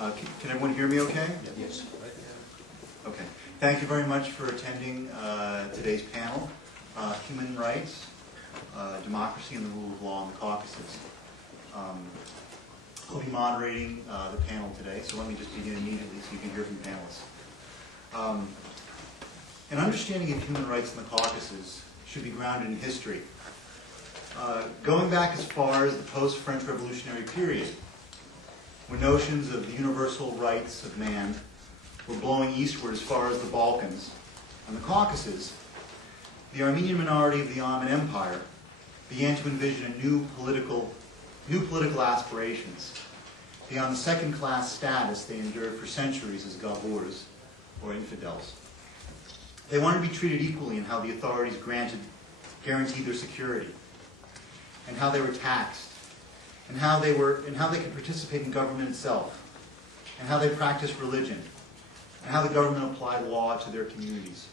Can everyone hear me okay? Yes. Okay. Thank you very much for attending today's panel, Human Rights, Democracy and the Rule of Law in the Caucasus. I'll be moderating the panel today, so let me just begin immediately so you can hear from the panelists. An understanding of human rights in the Caucasus should be grounded in history. Going back as far as the post-French Revolutionary period, when notions of the universal rights of man were blowing eastward as far as the Balkans and the Caucasus, the Armenian minority of the Ottoman Empire began to envision new political aspirations beyond the second-class status they endured for centuries as Gaburs, or infidels. They wanted to be treated equally in how the authorities guaranteed their security, and how they were taxed, and how they could participate in government itself, and how they practiced religion, and how the government applied law to their communities.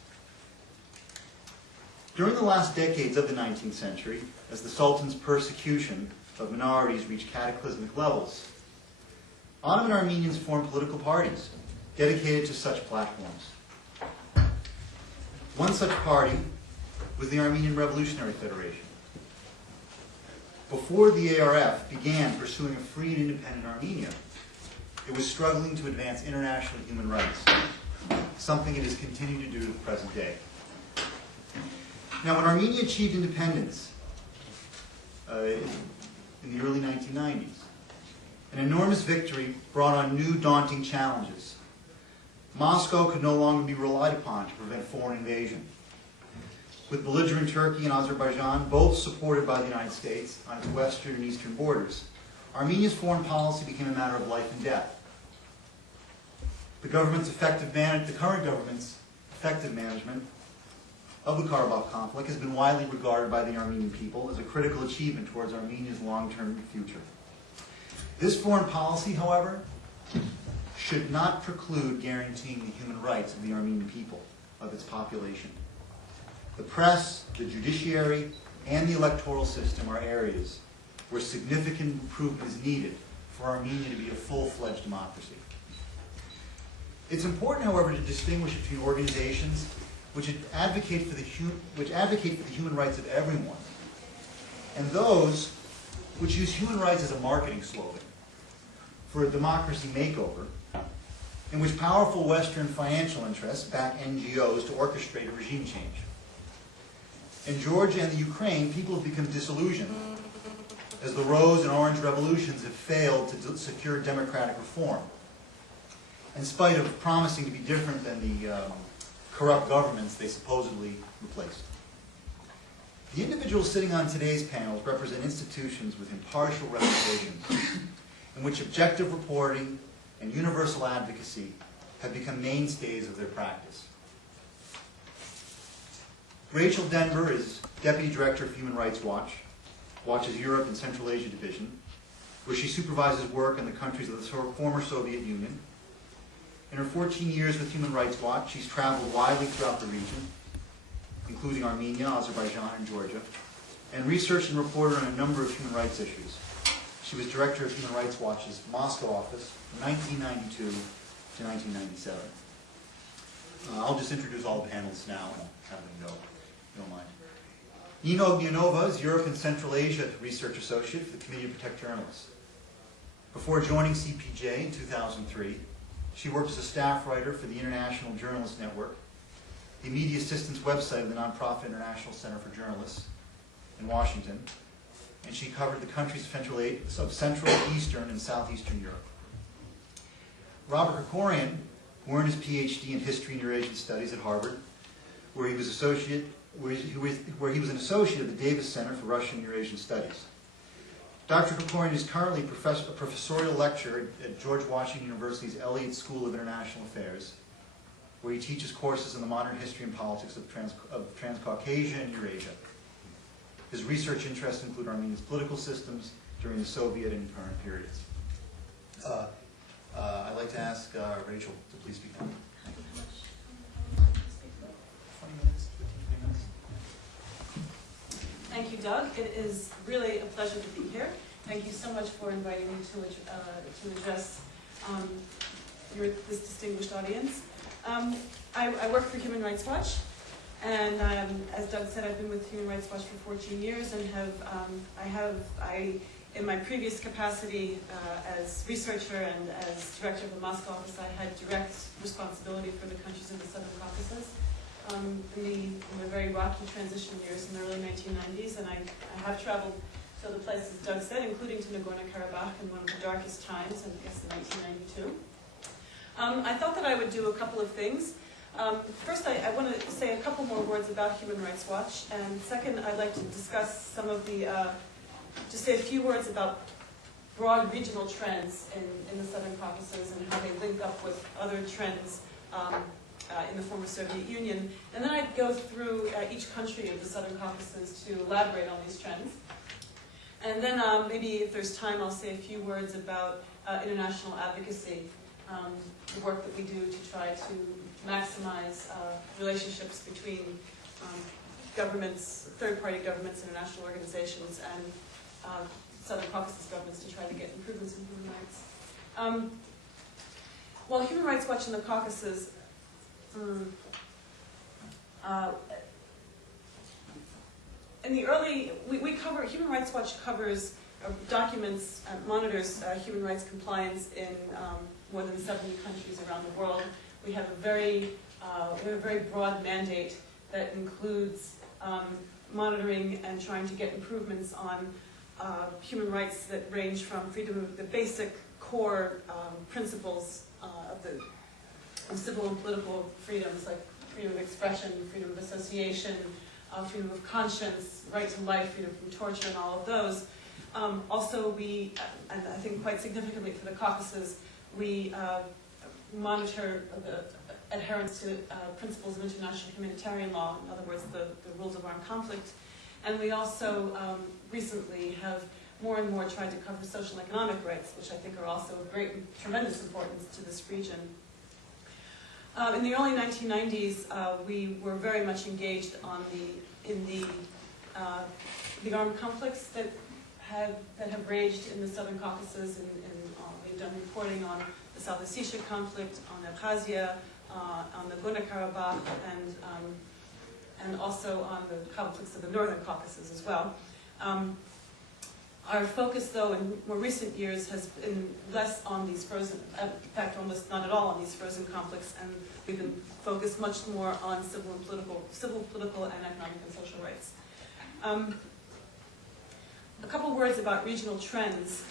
During the last decades of the 19th century, as the Sultan's persecution of minorities reached cataclysmic levels, Ottoman Armenians formed political parties dedicated to such platforms. One such party was the Armenian Revolutionary Federation. Before the ARF began pursuing a free and independent Armenia, it was struggling to advance international human rights, something it has continued to do to the present day. Now, when Armenia achieved independence in the early 1990s, an enormous victory brought on new daunting challenges. Moscow could no longer be relied upon to prevent foreign invasion. With belligerent Turkey and Azerbaijan, both supported by the United States on its western and eastern borders, Armenia's foreign policy became a matter of life and death. The current government's effective management of the Karabakh conflict has been widely regarded by the Armenian people as a critical achievement towards Armenia's long-term future. This foreign policy, however, should not preclude guaranteeing the human rights of the Armenian people, of its population. The press, the judiciary, and the electoral system are areas where significant improvement is needed for Armenia to be a full-fledged democracy. It's important, however, to distinguish between organizations which advocate for the human rights of everyone, and those which use human rights as a marketing slogan for a democracy makeover, in which powerful Western financial interests back NGOs to orchestrate a regime change. In Georgia and the Ukraine, people have become disillusioned as the Rose and Orange revolutions have failed to secure democratic reform, in spite of promising to be different than the corrupt governments they supposedly replaced. The individuals sitting on today's panels represent institutions with impartial reputations, in which objective reporting and universal advocacy have become mainstays of their practice. Rachel Denver is Deputy Director of Human Rights Watch, Watch's Europe and Central Asia Division, where she supervises work in the countries of the former Soviet Union. In her 14 years with Human Rights Watch, she's traveled widely throughout the region, including Armenia, Azerbaijan, and Georgia, and researched and reported on a number of human rights issues. She was Director of Human Rights Watch's Moscow office from 1992 to 1997. I'll just introduce all the panelists now and have them go, if you don't mind. Nina Ognyanova is Europe and Central Asia Research Associate for the Committee to Protect Journalists. Before joining CPJ in 2003, she worked as a staff writer for the International Journalist Network, the media assistance website of the nonprofit International Center for Journalists in Washington, and she covered the countries of Central, Eastern, and Southeastern Europe. Robert Krikorian, who earned his PhD in History and Eurasian Studies at Harvard, where he was an associate of the Davis Center for Russian and Eurasian Studies. Dr. Krikorian is currently a professorial lecturer at George Washington University's Elliott School of International Affairs, where he teaches courses in the modern history and politics of Transcaucasia and Eurasia. His research interests include Armenia's political systems during the Soviet and current periods. I'd like to ask Rachel to please speak. 20 minutes, 15 minutes. Thank you, Doug. It is really a pleasure to be here. Thank you so much for inviting me to address this distinguished audience. I work for Human Rights Watch, and as Doug said, I've been with Human Rights Watch for 14 years, and in my previous capacity as researcher and as director of the Moscow office, I had direct responsibility for the countries of the Southern Caucasus in the very rocky transition years in the early 1990s, and I have traveled to the places Doug said, including to Nagorno-Karabakh in one of the darkest times, I guess in 1992. I thought that I would do a couple of things. First, I want to say a couple more words about Human Rights Watch, and second, I'd like to discuss some of the, just say a few words about broad regional trends in the Southern Caucasus and how they link up with other trends in the former Soviet Union. And then I'd go through each country of the Southern Caucasus to elaborate on these trends. And then maybe if there's time, I'll say a few words about international advocacy, the work that we do to try to maximize relationships between governments, third-party governments, international organizations, and Southern Caucasus governments to try to get improvements in human rights. While Human Rights Watch in the Caucasus in the early, we cover, Human Rights Watch covers, documents, monitors human rights compliance in more than 70 countries around the world. We have a very broad mandate that includes monitoring and trying to get improvements on human rights that range from freedom of the basic core principles of civil and political freedoms, like freedom of expression, freedom of association, freedom of conscience, right to life, freedom from torture, and all of those. Also, we, and I think quite significantly for the Caucasus, we monitor the adherence to principles of international humanitarian law, in other words, the rules of armed conflict. And we also recently have more and more tried to cover social and economic rights, which I think are also of great, tremendous importance to this region. In the early 1990s, we were very much engaged in the armed conflicts that have raged in the Southern Caucasus, and we've done reporting on the South Ossetia conflict, on Abkhazia, on the Nagorno-Karabakh, and also on the conflicts of the Northern Caucasus as well. Our focus, though, in more recent years has been less on these frozen, in fact, almost not at all on these frozen conflicts, and we've been focused much more on civil, political, and economic and social rights. A couple words about regional trends.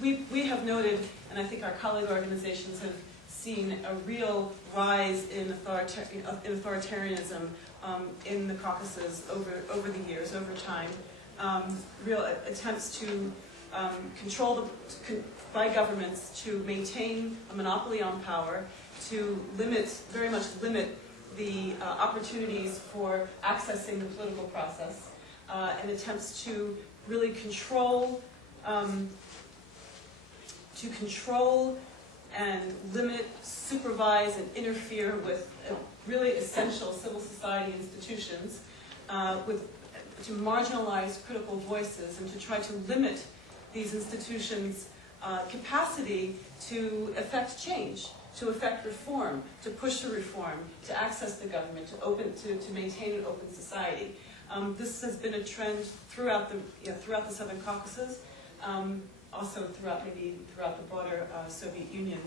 We have noted, and I think our colleague organizations have seen, a real rise in authoritarianism in the Caucasus over the years, over time. Real attempts to by governments to maintain a monopoly on power, to very much limit the opportunities for accessing the political process, and attempts to really control and limit, supervise, and interfere with really essential civil society institutions, to marginalize critical voices, and to try to limit these institutions' capacity to effect change, to effect reform, to push for reform, to access the government, to maintain an open society. This has been a trend throughout the Southern Caucasus, also throughout the broader Soviet Union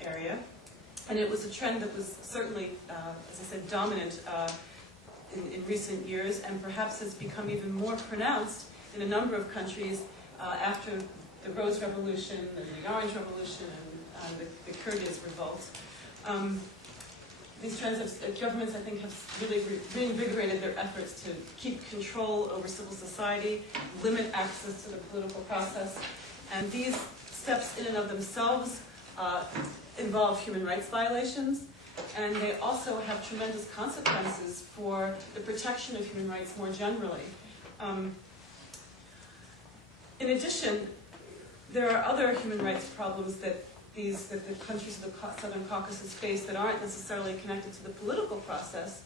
area, and it was a trend that was certainly, as I said, dominant in recent years, and perhaps has become even more pronounced in a number of countries after the Rose Revolution, and the Orange Revolution, and the Kyrgyz revolt. These trends of governments, I think, have really reinvigorated their efforts to keep control over civil society, limit access to the political process, and these steps in and of themselves involve human rights violations, and they also have tremendous consequences for the protection of human rights more generally. In addition, there are other human rights problems that the countries of the Southern Caucasus face that aren't necessarily connected to the political process,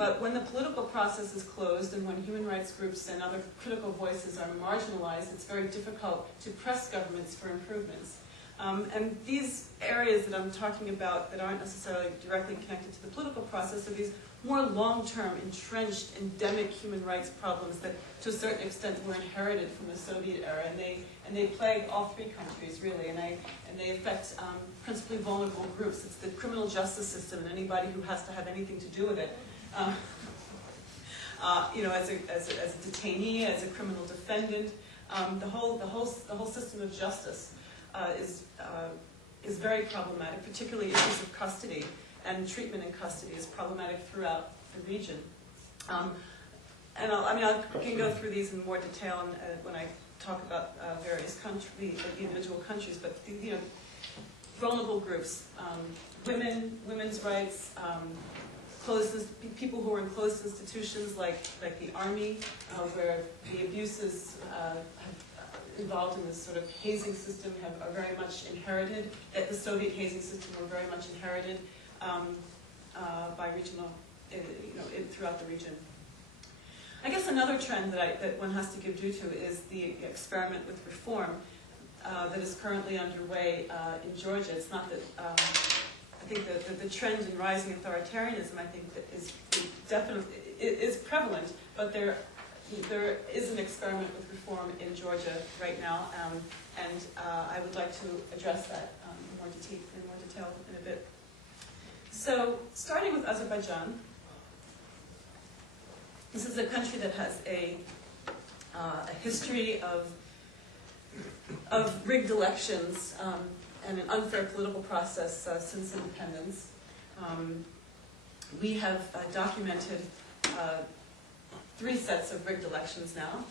But when the political process is closed and when human rights groups and other critical voices are marginalized, it's very difficult to press governments for improvements. And these areas that I'm talking about that aren't necessarily directly connected to the political process are these more long-term, entrenched, endemic human rights problems that, to a certain extent, were inherited from the Soviet era, and they plague all three countries, really, and they affect principally vulnerable groups. It's the criminal justice system, and anybody who has to have anything to do with it. You know, as a detainee, as a criminal defendant, the whole system of justice is very problematic, particularly issues of custody and treatment in custody is problematic throughout the region. And I can go through these in more detail when I talk about various the individual countries, but you know, vulnerable groups, women's rights, people who are in closed institutions like the army, where the abuses involved in this sort of hazing system are very much inherited, that the Soviet hazing system were very much inherited by regional, throughout the region. I guess another trend that one has to give due to is the experiment with reform that is currently underway in Georgia. It's not that, I think that the trend in rising authoritarianism, I think, that is definitely is prevalent, but there is an experiment with reform in Georgia right now, and I would like to address that in more detail in a bit. So, starting with Azerbaijan, this is a country that has a history of rigged elections and an unfair political process since independence. We have documented 3 sets of rigged elections now,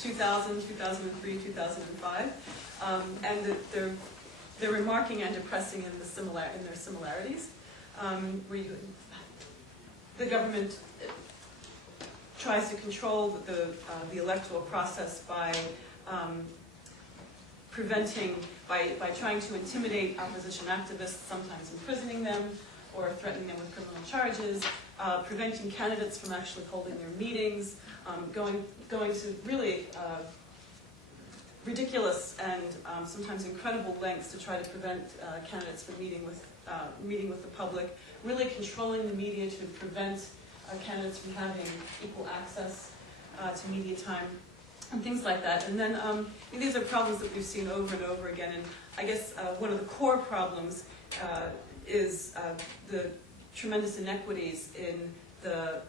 2000, 2003, 2005, and they're remarking and depressing in their similarities. Where the government tries to control the electoral process by by trying to intimidate opposition activists, sometimes imprisoning them or threatening them with criminal charges, preventing candidates from actually holding their meetings, going to really ridiculous and sometimes incredible lengths to try to prevent candidates from meeting with the public, really controlling the media to prevent candidates from having equal access to media time, and things like that. And then these are problems that we've seen over and over again, and I guess one of the core problems is the tremendous inequities in the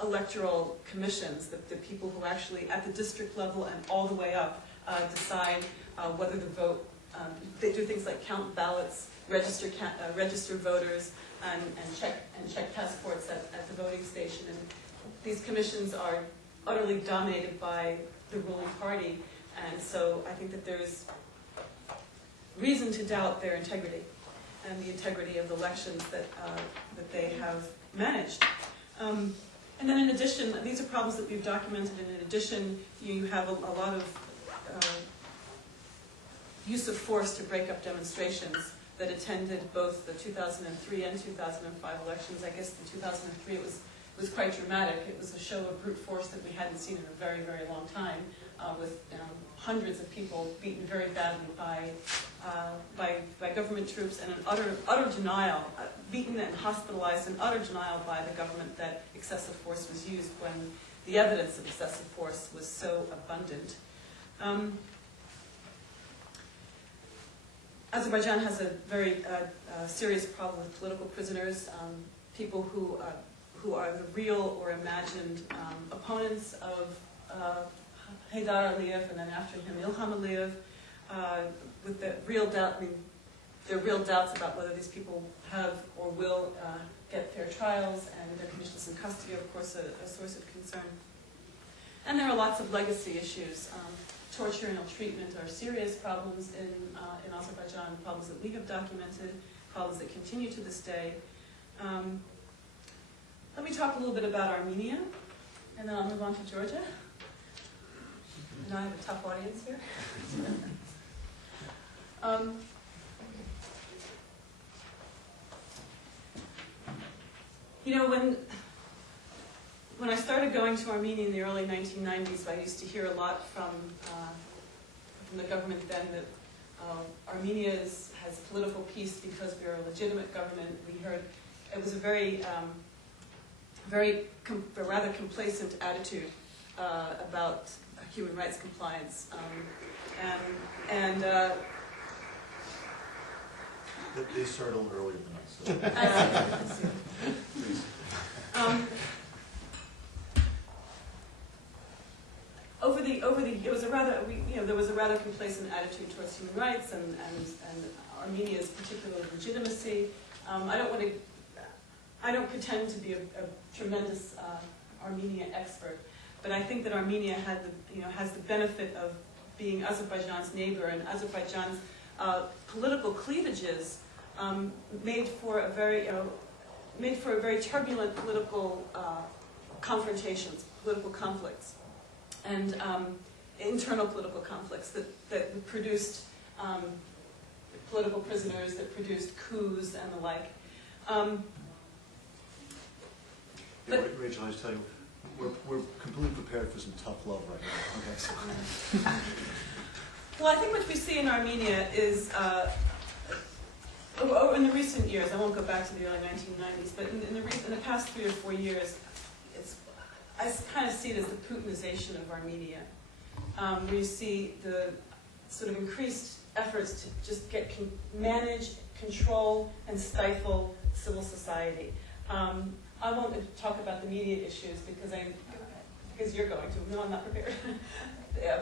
electoral commissions, the people who actually, at the district level and all the way up, decide whether the vote, they do things like count ballots, register voters, and check passports at the voting station. And these commissions are utterly dominated by the ruling party, and so I think that there's reason to doubt their integrity and the integrity of the elections that they have managed. And then in addition, these are problems that we've documented, and in addition, you have a lot of use of force to break up demonstrations that attended both the 2003 and 2005 elections. I guess the 2003 it was quite dramatic. It was a show of brute force that we hadn't seen in a very, very long time, with hundreds of people beaten very badly by government troops, and an utter denial, beaten and hospitalized, and utter denial by the government that excessive force was used when the evidence of excessive force was so abundant. Azerbaijan has a very serious problem with political prisoners, people who are the real or imagined opponents of Haydar Aliyev, and then after him Ilham Aliyev, with the real doubt. I mean, there are real doubts about whether these people have or will get fair trials, and their conditions in custody are, of course, a source of concern. And there are lots of legacy issues. Torture and ill-treatment are serious problems in Azerbaijan, problems that we have documented, problems that continue to this day. Let me talk a little bit about Armenia, and then I'll move on to Georgia. Now I have a tough audience here. You know, when I started going to Armenia in the early 1990s, I used to hear a lot from the government then that Armenia has political peace because we are a legitimate government. We heard it was a rather complacent attitude about human rights compliance, They started a little earlier than us. So. I see. There was a rather complacent attitude towards human rights and Armenia's particular legitimacy. I don't pretend to be a tremendous Armenia expert, but I think that Armenia has the benefit of being Azerbaijan's neighbor, and Azerbaijan's political cleavages made for a very turbulent political confrontations, political conflicts, and internal political conflicts that produced political prisoners, that produced coups and the like. Rachel, I just tell you, we're completely prepared for some tough love right now. Okay. So. Well, I think what we see in Armenia is, in the recent years, I won't go back to the early 1990s, but in the past 3 or 4 years, I kind of see it as the Putinization of Armenia, where you see the sort of increased efforts to just manage, control, and stifle civil society. I won't talk about the immediate issues because you're going to. No, I'm not prepared.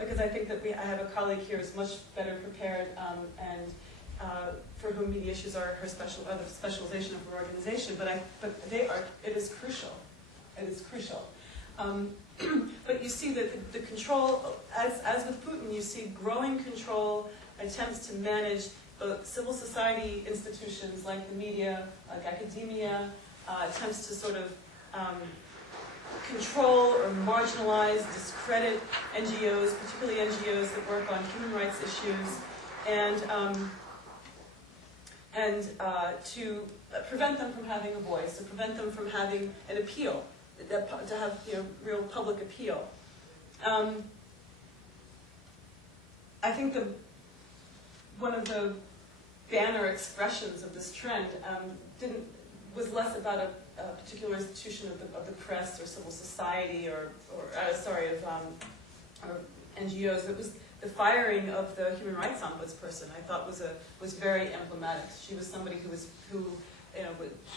Because I think that I have a colleague here who's much better prepared, and for whom media issues are her specialization of her organization. But it is crucial. It is crucial. But you see that the control, as with Putin, you see growing control, attempts to manage both civil society institutions like the media, like academia, attempts to sort of control or marginalize, discredit NGOs, particularly NGOs that work on human rights issues, and to prevent them from having a voice, to prevent them from having an appeal, to have real public appeal. I think one of the banner expressions of this trend was less about a particular institution of the press or civil society or NGOs. It was the firing of the human rights ombudsperson. I thought was very emblematic. She was somebody who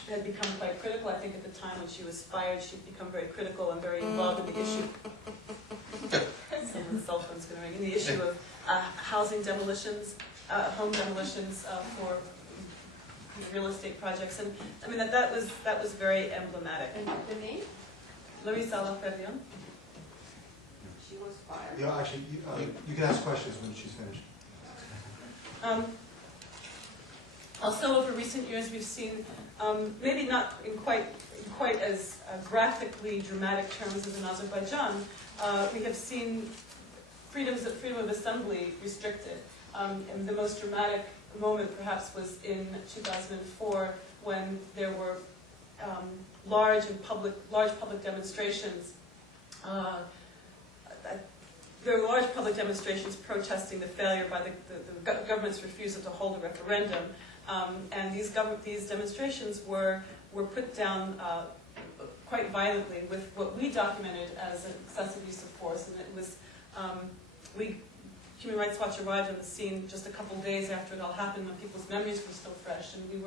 had become quite critical. I think at the time when she was fired, she'd become very critical and very involved in the issue. Someone's cell phone's going to ring. In the issue of housing demolitions, home demolitions for real estate projects, and I mean that was very emblematic. And the name? Larissa Alaferdian. She was fired. Yeah, actually, you can ask questions when she's finished. Also, over recent years, we've seen, maybe not in quite as graphically dramatic terms as in Azerbaijan, we have seen freedom of assembly restricted. And the most dramatic moment, perhaps, was in 2004 when there were large public demonstrations. There were large public demonstrations protesting the failure by the government's refusal to hold a referendum. And these demonstrations were put down quite violently with what we documented as an excessive use of force. And it was, Human Rights Watch arrived on the scene just a couple days after it all happened, when people's memories were still fresh, and we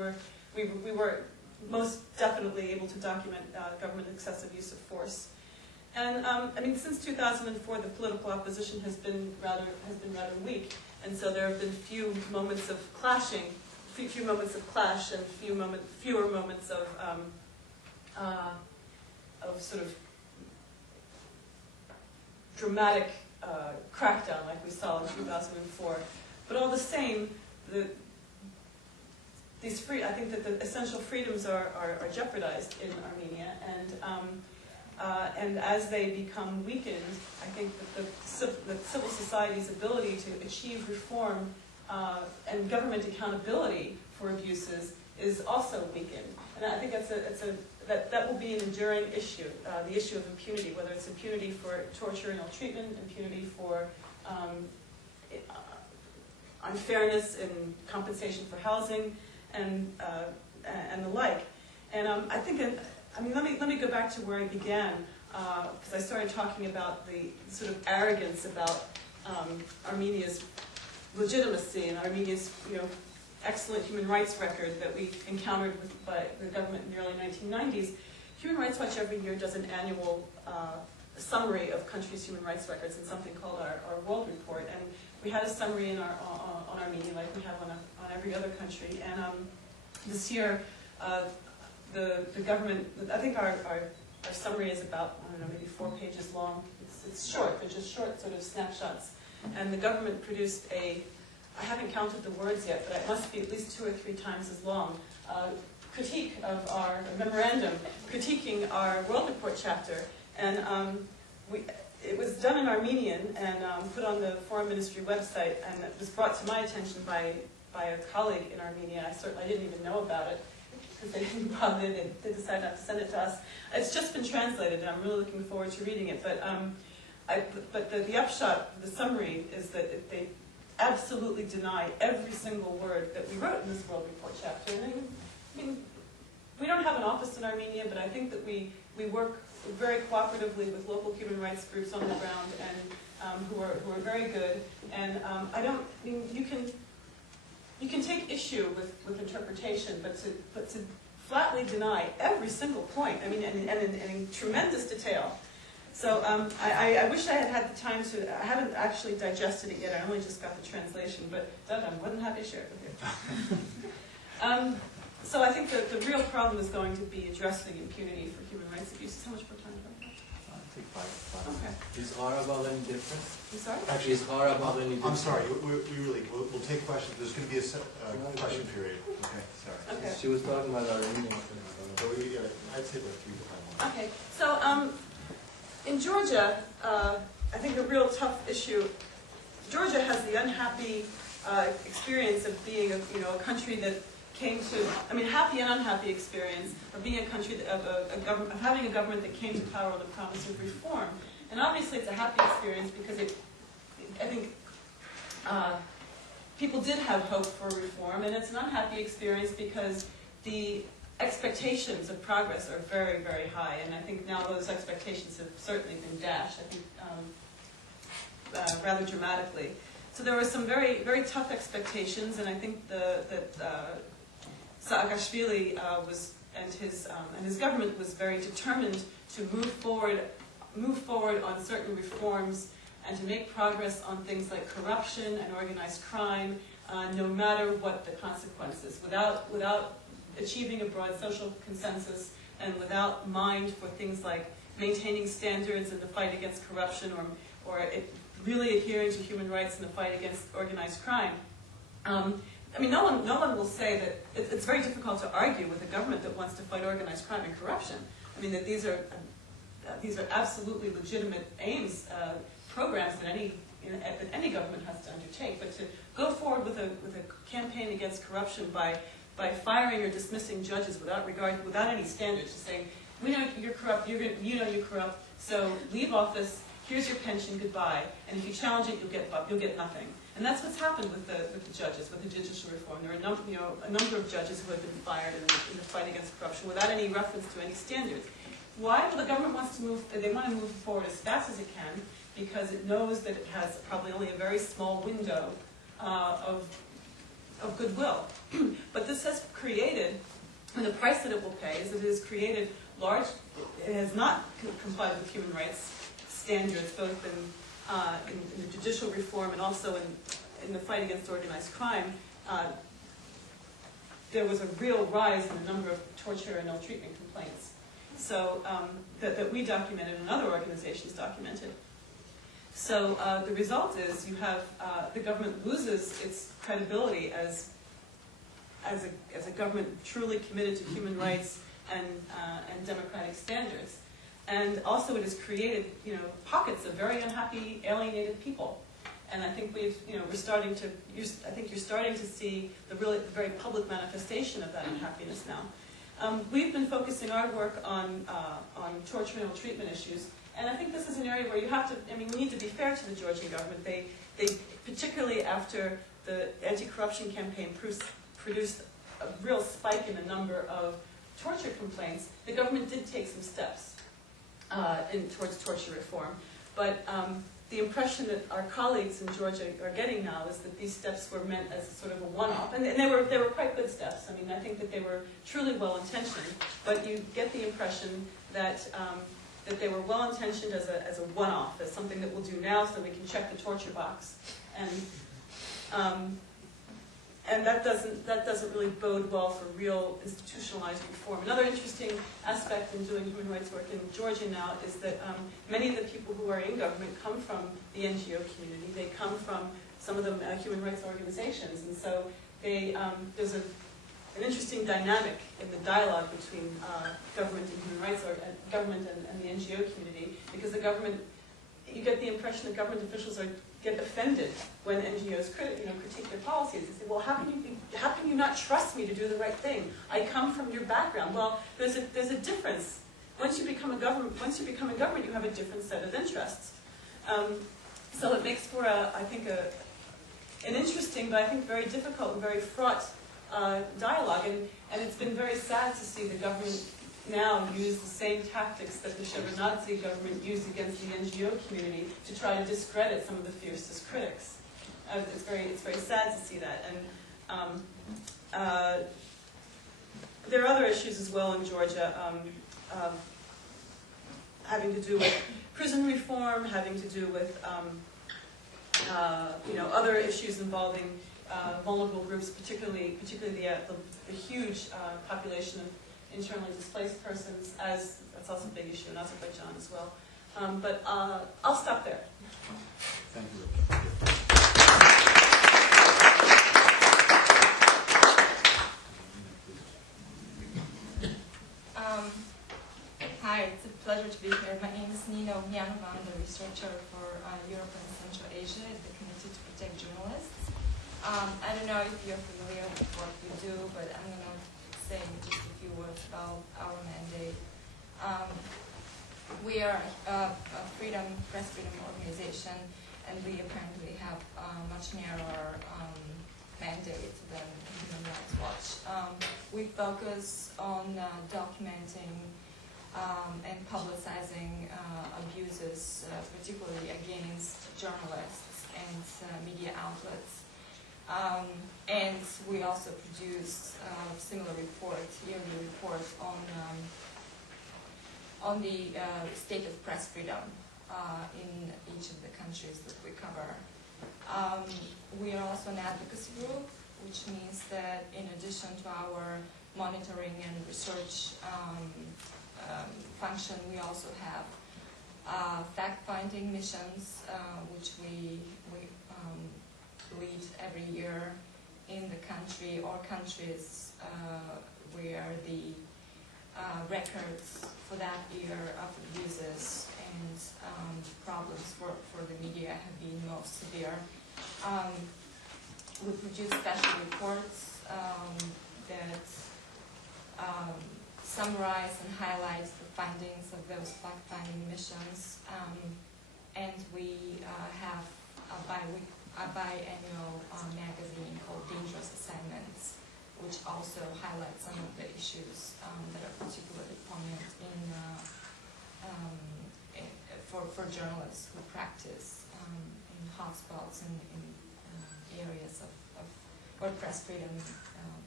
were most definitely able to document government excessive use of force. And I mean, since 2004, the political opposition has been rather weak, and so there have been few moments of clashing, few moments of clash, and fewer moments of sort of dramatic crackdown like we saw in 2004. But all the same, I think that the essential freedoms are jeopardized in Armenia, and as they become weakened, I think that the civil society's ability to achieve reform and government accountability for abuses is also weakened. And I think it's that will be an enduring issue, the issue of impunity, whether it's impunity for torture and ill treatment, impunity for unfairness in compensation for housing, and the like. And I think, let me go back to where I began, because I started talking about the sort of arrogance about Armenia's legitimacy and Armenia's, excellent human rights record that we encountered by the government in the early 1990s. Human Rights Watch every year does an annual summary of countries' human rights records in something called our World Report, and we had a summary on Armenia like we have on every other country. And this year, the government, I think our summary is about, I don't know, maybe 4 pages long. It's short, they're just short sort of snapshots. And the government produced I haven't counted the words yet, but it must be at least 2 or 3 times as long, critique of our memorandum, critiquing our World Report chapter. And it was done in Armenian and put on the Foreign Ministry website, and it was brought to my attention by a colleague in Armenia. I didn't even know about it, because they didn't bother, they decided not to send it to us. It's just been translated, and I'm really looking forward to reading it. But the upshot, the summary, is that they absolutely deny every single word that we wrote in this World Report chapter. And we don't have an office in Armenia, but I think that we work very cooperatively with local human rights groups on the ground, and who are very good. And you can take issue with interpretation, but to flatly deny every single point, and in tremendous detail. So I wish I had the time to. I haven't actually digested it yet. I only just got the translation, but I'm more than happy to share it with you. So I think that the real problem is going to be addressing impunity for human rights abuses. How much more time do I have? Take five. Okay. Is Arabal any different? I'm sorry? Actually, Is Arabal any different? I'm sorry, we'll take questions. There's going to be a question period. Okay, sorry. Okay. She was talking about Armenian. So I'd say like 3 to 5 more. Okay. So in Georgia, I think the real tough issue. Georgia has the unhappy experience of being a country that came to, happy and unhappy experience of being a country of having a government that came to power with the promise of reform. And obviously it's a happy experience because I think people did have hope for reform, and it's an unhappy experience because the expectations of progress are very, very high, and I think now those expectations have certainly been dashed, I think, rather dramatically. So there were some very, very tough expectations, and I think that Saakashvili and his government was very determined to move forward on certain reforms and to make progress on things like corruption and organized crime, no matter what the consequences, without achieving a broad social consensus and without mind for things like maintaining standards in the fight against corruption or really adhering to human rights in the fight against organized crime. No one will say that it's very difficult to argue with a government that wants to fight organized crime and corruption. That these are absolutely legitimate aims, programs that any government has to undertake. But to go forward with a campaign against corruption by firing or dismissing judges without any standards, just saying, we know you're corrupt, you know you're corrupt, so leave office. Here's your pension, goodbye. And if you challenge it, you'll get nothing. And that's what's happened with the judges, with the judicial reform. There are a number of judges who have been fired in the fight against corruption without any reference to any standards. Why? Well, the government wants to move. They want to move forward as fast as it can because it knows that it has probably only a very small window of goodwill. But this has created, and the price that it will pay is that it has created large. It has not complied with human rights standards, both in the judicial reform and also in the fight against organized crime. There was a real rise in the number of torture and ill-treatment complaints. So that we documented and other organizations documented. So the result is you have the government loses its credibility as a government truly committed to human rights and democratic standards. And also it has created, pockets of very unhappy, alienated people. And I think we're starting to, I think you're starting to see the very public manifestation of that unhappiness now. We've been focusing our work on torture and ill treatment issues, and I think this is an area where you have to, I mean, we need to be fair to the Georgian government. They particularly after the anti-corruption campaign produced a real spike in the number of torture complaints, the government did take some steps towards torture reform. But the impression that our colleagues in Georgia are getting now is that these steps were meant as sort of a one-off, and they were quite good steps. I mean, I think that they were truly well-intentioned, but you get the impression that that they were well-intentioned as a one-off, as something that we'll do now so we can check the torture box, and that doesn't really bode well for real institutionalized reform. Another interesting aspect in doing human rights work in Georgia now is that many of the people who are in government come from the NGO community. They come from, some of them, human rights organizations, and so there's an interesting dynamic in the dialogue between government and human rights, or government and the NGO community, because the government, you get the impression that government officials get offended when NGOs critique their policies. They say, well, how can you not trust me to do the right thing? I come from your background. Well, there's a difference. Once you become a government, you have a different set of interests. So it makes for I think an interesting, but I think very difficult and very fraught dialogue. And it's been very sad to see the government now use the same tactics that the Shevardnadze government used against the NGO community to try to discredit some of the fiercest critics. It's very sad to see that. And there are other issues as well in Georgia, having to do with prison reform, having to do with other issues involving vulnerable groups, particularly the huge population of internally displaced persons, as that's also a big issue in Azerbaijan as well. But I'll stop there. Thank you. Hi, it's a pleasure to be here. My name is Nina Ognjanova. I'm the researcher for Europe and Central Asia at the Committee to Protect Journalists. I don't know if you're familiar with what we do, but I'm going to say just a few words about our mandate. We are a press freedom organization, and we apparently have a much narrower mandate than Human Rights Watch. We focus on documenting and publicizing abuses, particularly against journalists and media outlets. And we also produce similar reports, yearly reports on the state of press freedom in each of the countries that we cover. We are also an advocacy group, which means that in addition to our monitoring and research function, we also have fact-finding missions, which we lead every year in the country or countries where the records for that year of abuses and problems for the media have been most severe. We produce special reports that summarize and highlight the findings of those fact-finding missions, and we have a biannual magazine called Dangerous Assignments, which also highlights some of the issues that are particularly prominent for journalists who practice in hotspots and in areas of where press freedom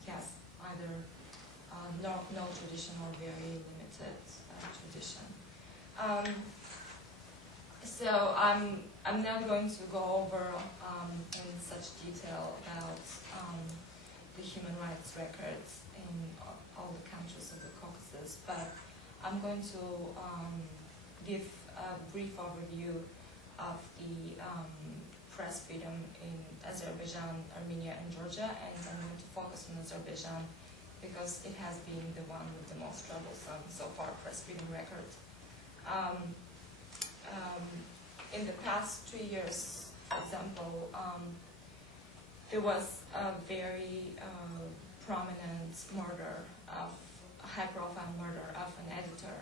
has either no tradition or very limited tradition. So I'm not going to go over in such detail about the human rights records in all the countries of the Caucasus, but I'm going to give a brief overview of the press freedom in Azerbaijan, Armenia, and Georgia, and I'm going to focus on Azerbaijan because it has been the one with the most troublesome so far press freedom record. In the past 2 years, for example, there was a very prominent murder of high-profile murder of an editor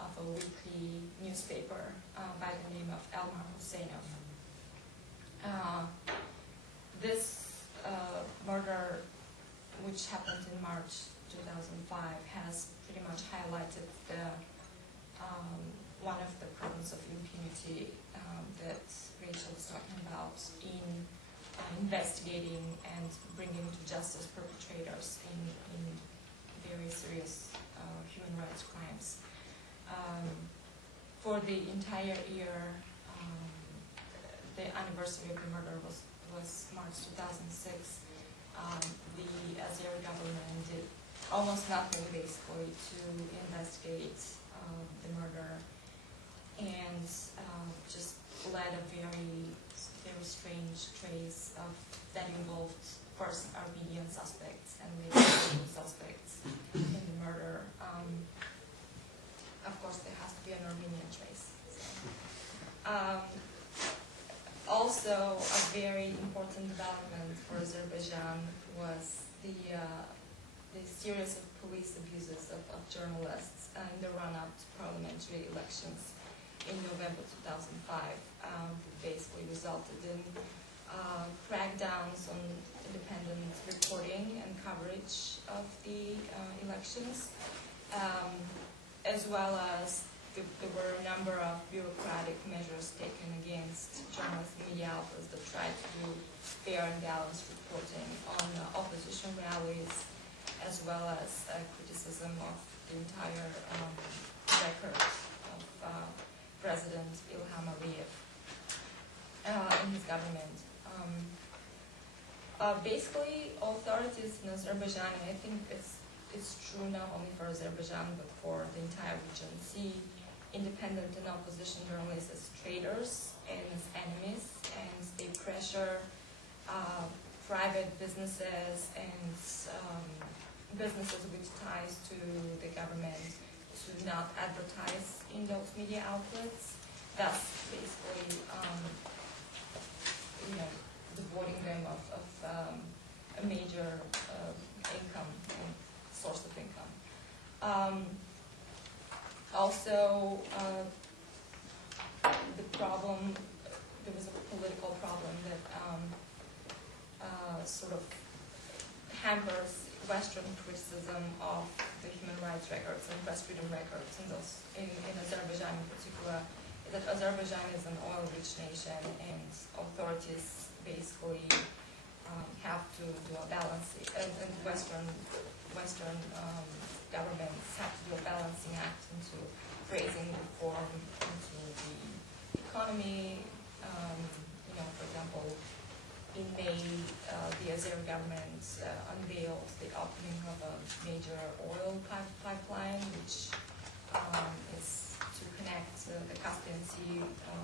of a weekly newspaper by the name of Elmar Husseinov. This murder, which happened in March 2005, has pretty much highlighted the one of the problems of impunity that Rachel was talking about in investigating and bringing to justice perpetrators in very serious human rights crimes. For the entire year, the anniversary of the murder was March 2006. The Azeri government did almost nothing basically to investigate the murder, and just led a very strange trace of that involved first Armenian suspects and later Armenian suspects in the murder. Of course, there has to be an Armenian trace. So. Also, a very important development for Azerbaijan was the series of police abuses of journalists in the run-up to parliamentary elections in November 2005. Basically resulted in crackdowns on independent reporting and coverage of the elections, as well as there were a number of bureaucratic measures taken against journalists and media outlets that tried to do fair and balanced reporting on opposition rallies, as well as criticism of the entire record of President Ilham Aliyev and his government. Basically, authorities in Azerbaijan, and I think it's true not only for Azerbaijan but for the entire region, see independent and opposition journalists as traitors and as enemies, and they pressure private businesses and businesses with ties to the government to not advertise in those media outlets, thus basically devoiding them of a major income and source of income. Also, there was a political problem that sort of hampers Western criticism of the human rights records and press freedom records in Azerbaijan in particular, that Azerbaijan is an oil-rich nation and authorities basically have to do a balancing, and Western governments have to do a balancing act into raising reform into the economy. For example, in May, the Azeri government unveiled the opening of a major oil pipeline, which is to connect the Caspian Sea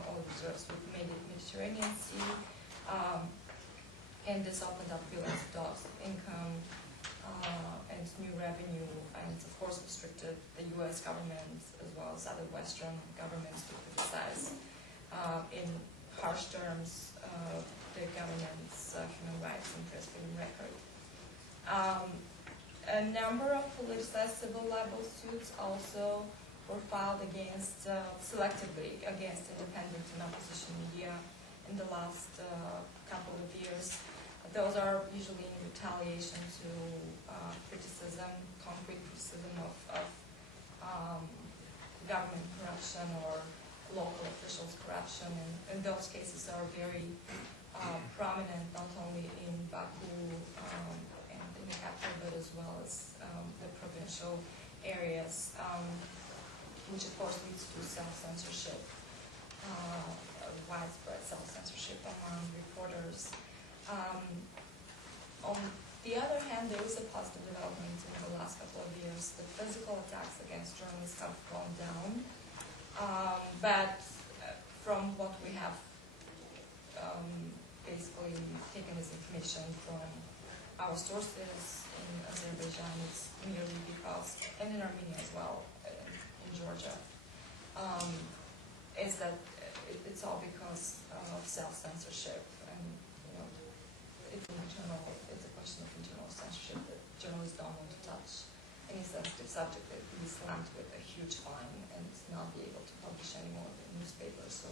oil reserves with the Mediterranean Sea. And this opened up billions of dollars of income and new revenue, and of course restricted the U.S. government as well as other Western governments to criticize in harsh terms the government's human rights and press freedom record. A number of politicized civil libel suits also were filed against selectively against independent and opposition media in the last couple of years. Those are usually in retaliation to concrete criticism of government corruption or local officials' corruption, and those cases are very prominent not only in Baku and in the capital, but as well as the provincial areas, which of course leads to self-censorship, widespread self-censorship among reporters. On the other hand, there is a positive development in the last couple of years. The physical attacks against journalists have gone down, but from what we have basically taken as information from our sources in Azerbaijan, it's merely because, and in Armenia as well, in Georgia, is that it's all because of self-censorship, and it's a question of internal censorship that journalists don't want to touch any sensitive subject that could be slammed with a huge fine and not be able to publish anymore in the newspaper. So,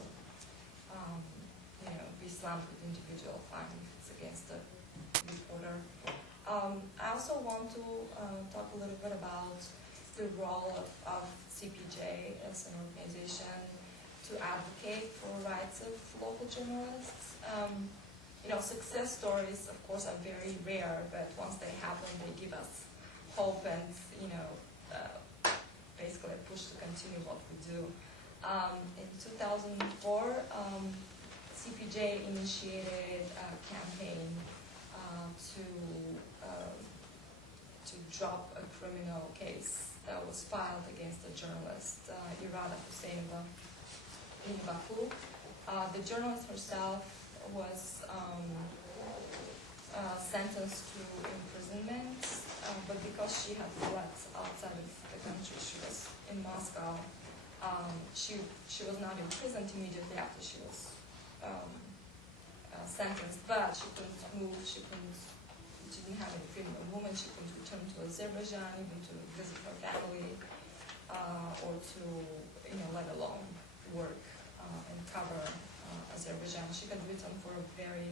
be slammed with individual fine if it's against a reporter. I also want to talk a little bit about the role of CPJ as an organization to advocate for rights of local journalists. Success stories, of course, are very rare, but once they happen, they give us hope and, basically a push to continue what we do. In 2004, CPJ initiated a campaign to drop a criminal case that was filed against a journalist, Irada Husseinova, in Baku. The journalist herself was sentenced to imprisonment, but because she had fled outside of the country, she was in Moscow. She was not imprisoned immediately after she was sentenced, but she couldn't move. She didn't have any freedom of movement. She couldn't return to Azerbaijan, even to visit her family, or to, let alone work and cover Azerbaijan. She had written for a very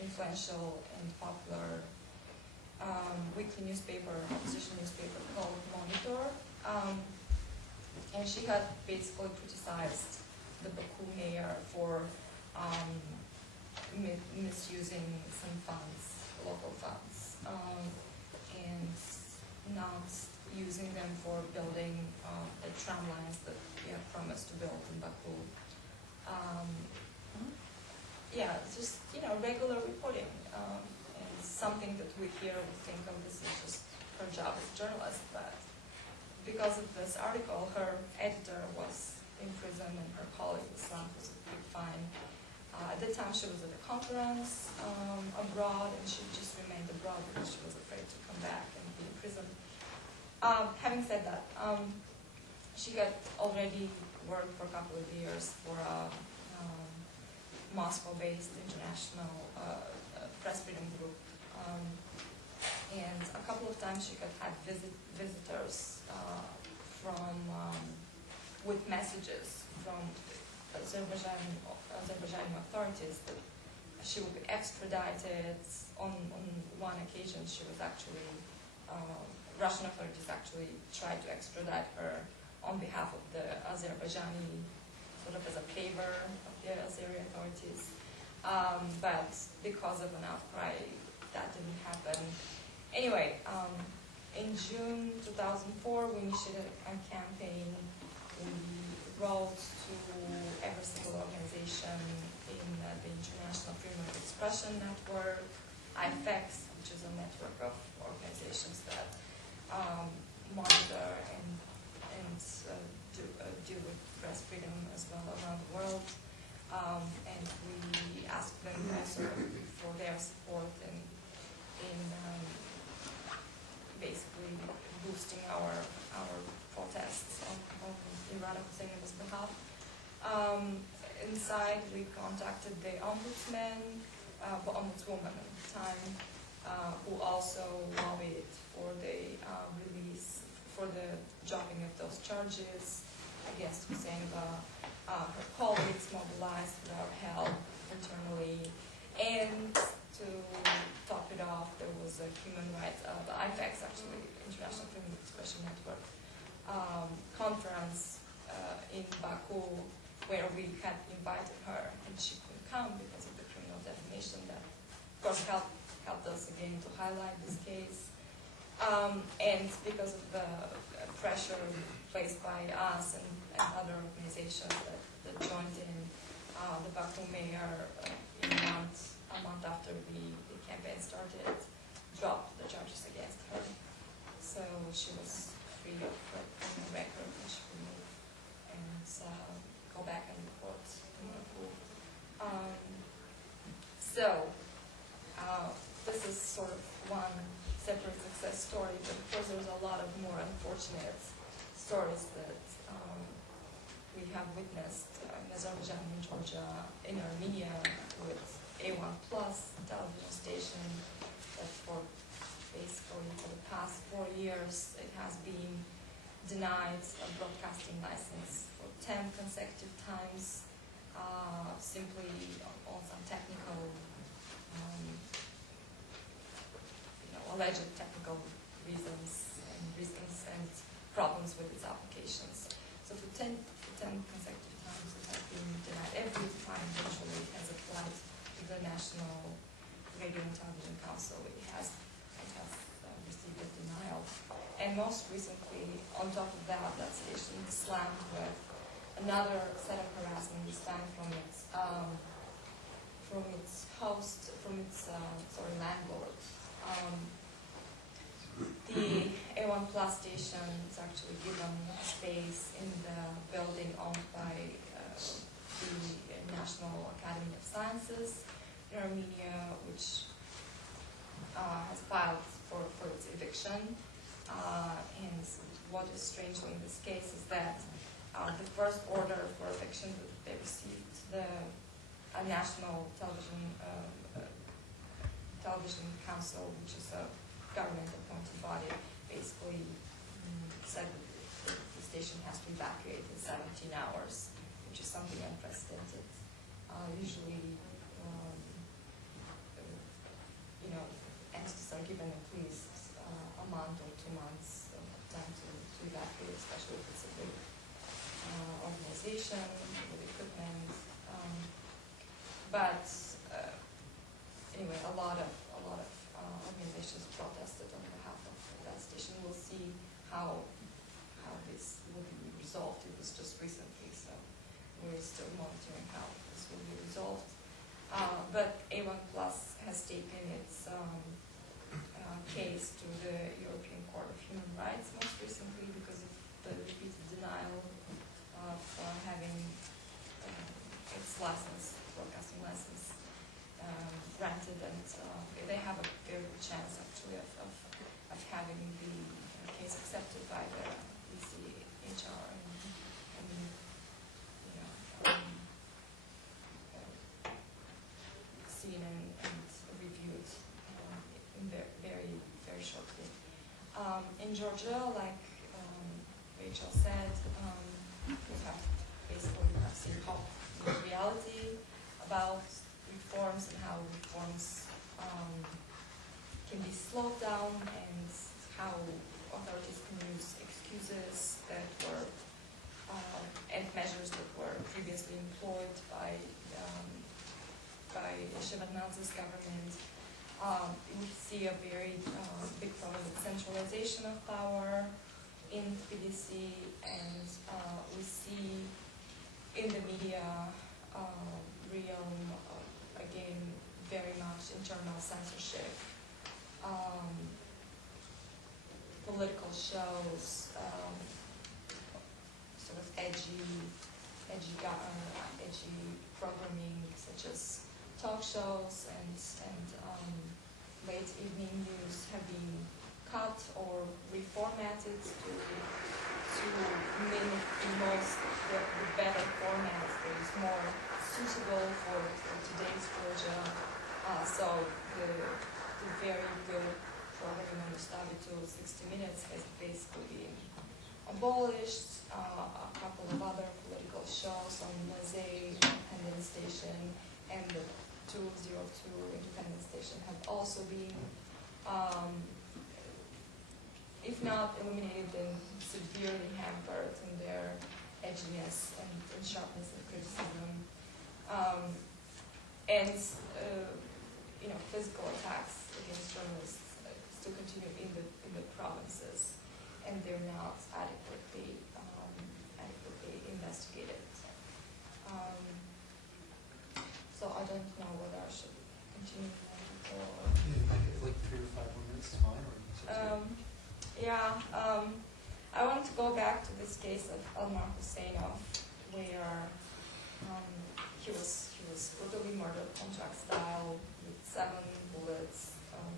influential and popular weekly newspaper, opposition newspaper called Monitor, and she had basically criticized the Baku mayor for misusing some funds, local funds, and not using them for building the tram lines that we had promised to build in Baku. Just regular reporting, and something that we here would think of this is just her job as a journalist, but because of this article, her editor was in prison and her colleague was slammed with a big fine. At the time, she was at a conference abroad, and she just remained abroad because she was afraid to come back and be in prison. Having said that, she had already worked for a couple of years for a Moscow-based international press freedom group, and a couple of times she had visitors with messages from Azerbaijani authorities that she would be extradited. On one occasion, she was actually Russian authorities actually tried to extradite her on behalf of the Azerbaijani, sort of as a favor of the Azeri authorities. But because of an outcry, that didn't happen. Anyway, in June 2004, we initiated a campaign. We wrote to every single organization in the International Freedom of Expression Network, IFEX, which is a network of organizations that monitor and deal with press freedom as well around the world. And we asked them also for their support in basically boosting our protests on Irada Husseinov's behalf. Inside, we contacted the ombudswoman at the time, who also lobbied for the release, for the dropping of those charges against Husseinova. Her colleagues mobilized with our help internally, and to top it off, there was a human rights, the IFEX actually, International Freedom of Expression Network, conference in Baku, where we had invited her, and she couldn't come because of the criminal defamation that, of course, helped us again to highlight this case. And because of the pressure placed by us and other organizations that joined in, the Baku mayor, a month after the campaign started, dropped the charges against her. So she was free of criminal record, and she could move and go back and report in Baku. This is sort of one separate success story, but of course there's a lot of more unfortunate stories that we have witnessed in Azerbaijan, in Georgia, in Armenia, with A1 Plus television station that for basically for the past 4 years it has been denied a broadcasting license for 10 consecutive times, simply on some technical, alleged technical reasons and problems with its applications. So for 10 consecutive times it has been denied. Every time virtually it has applied to the National Radio and Television Council, it has received a denial. And most recently, on top of that, that station is slammed with another set of harassment, this time from its host, from its landlord. The A1 Plus station is actually given space in the building owned by the National Academy of Sciences in Armenia, which has filed for its eviction. And what is strange in this case is that the first order for eviction that they received, the National Television Council, which is a government-appointed body, basically said that the station has to evacuate in 17 hours, which is something unprecedented. Usually, entities are given at least a month or 2 months of time to evacuate, especially if it's a big organization with equipment. But anyway, a lot of organizations protested on behalf of that station. We'll see how this will be resolved. It was just recently, so we're still monitoring how this will be resolved. But A1 Plus has taken its case to the European Court of Human Rights most recently because of the repeated denial of having its broadcasting license granted, and they have a very good chance actually of having the case accepted by the ECHR seen and reviewed in very, very shortly. In Georgia, like Rachel said, we have seen reality about reforms and how reforms can be slowed down, and how authorities can use excuses that were and measures that were previously employed by Shevardnadze's government. We see a very big problem with centralization of power in Tbilisi, and we see in the media realm, again, very much internal censorship, political shows, sort of edgy programming, such as talk shows and late evening news have been cut or reformatted to mimic the better format that is more suitable for today's Georgia. So the very good programming on the Study Tool 60 Minutes has basically been abolished. A couple of other political shows on Mazay Independent Station and the 202 Independent Station have also been, if not eliminated, then severely hampered in their edginess and sharpness and criticism. Physical attacks against journalists still continue in the provinces, and they're not adequately investigated. So I don't know whether I should continue or. Like 3 or 5 more minutes is fine, or I want to go back to this case of Elmar Husseinov, where he was brutally murdered contract style with 7 bullets on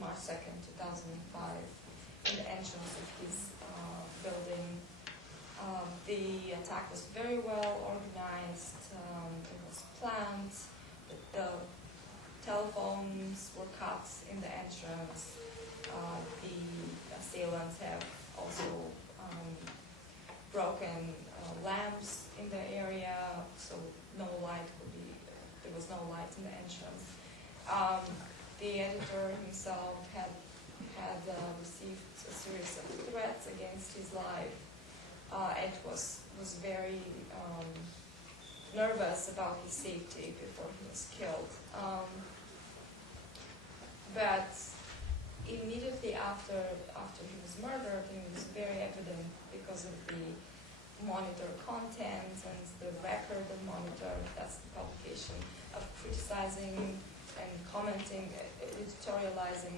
March 2nd, 2005, in the entrance of his building. The attack was very well organized. It was planned. The telephones were cut in the entrance. The assailants have also broken lamps in the area, so no light would be. There was no light in the entrance. The editor himself had received a series of threats against his life. And was very nervous about his safety before he was killed. But immediately after he was murdered, it was very evident because of the Monitor content and the record of Monitor, that's the publication, of criticizing and commenting, editorializing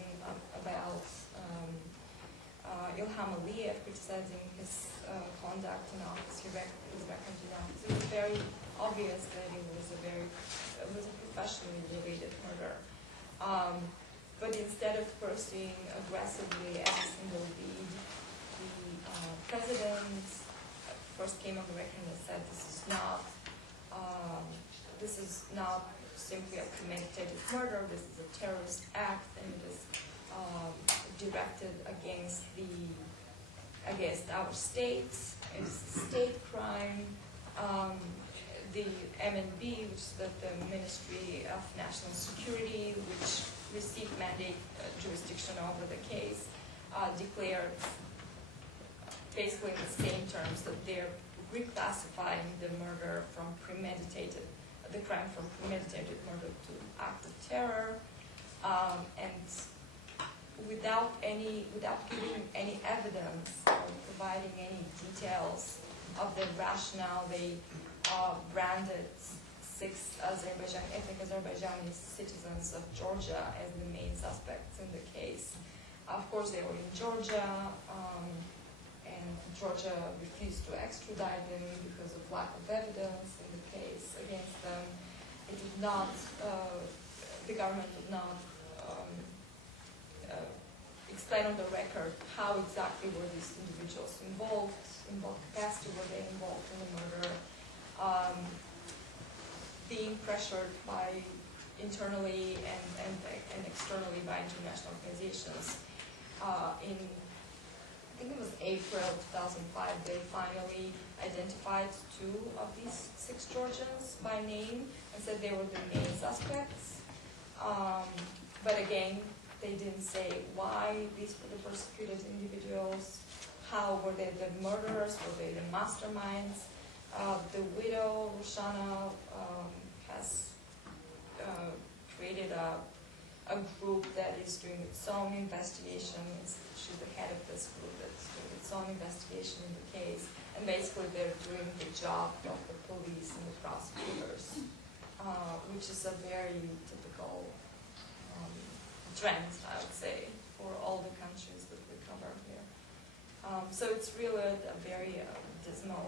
about Ilham Aliyev, criticizing his conduct in office, his record in office. It was very obvious that it was a professionally related murder. But instead of pursuing aggressively every single lead, the president first came on the record and said this is not simply a premeditated murder, this is a terrorist act, and it is directed against our state. It's a state crime. The MNB, which is the Ministry of National Security, which received mandate jurisdiction over the case, declared basically in the same terms that they're reclassifying the murder from the crime from premeditated murder to act of terror, and without giving any evidence or providing any details of the rationale, they branded 6 ethnic Azerbaijani citizens of Georgia as the main suspects in the case. Of course, they were in Georgia, and Georgia refused to extradite them because of lack of evidence in the case against them. It did not, the government did not explain on the record how exactly were these individuals involved, in what capacity were they involved in the murder, being pressured by internally and externally by international organizations. In I think it was April 2005, they finally identified 2 of these 6 Georgians by name and said they were the main suspects. But again, they didn't say why these were the persecuted individuals, how were they the murderers, were they the masterminds. The widow, Rushana, has created a group that is doing its own investigation. She's the head of this group that's doing its own investigation in the case. And basically they're doing the job of the police and the prosecutors, which is a very typical trend, I would say, for all the countries that we cover here. So it's really a very dismal